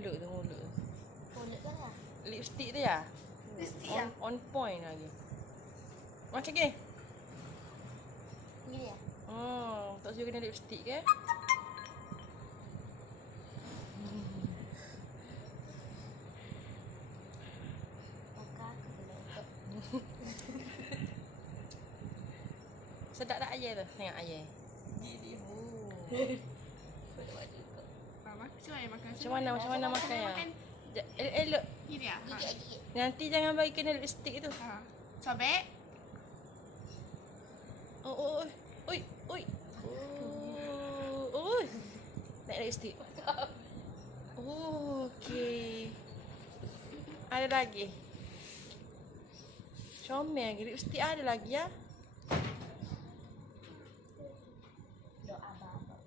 mulut tu, mulut. Mulut kan lah. Lipstick tu ya? Lipstick ya? On point lagi. Macam ni? Gini ya? Oh, tak suka kena lipstick ke? Kakak aku boleh. Sedap tak ayah tu? Tengok ayah. Gini. Oh. Boleh buat juga. Macam mana makan ya? Elok. Gini ya? Gigit. Nanti jangan bagi kena lipstick tu. Ha. Sobek. Oh. Oi. Oh. Naik lipstick. Oh, okey. Ada lagi. Comel lagi. Lipstick ada lagi ya? Doa bapak.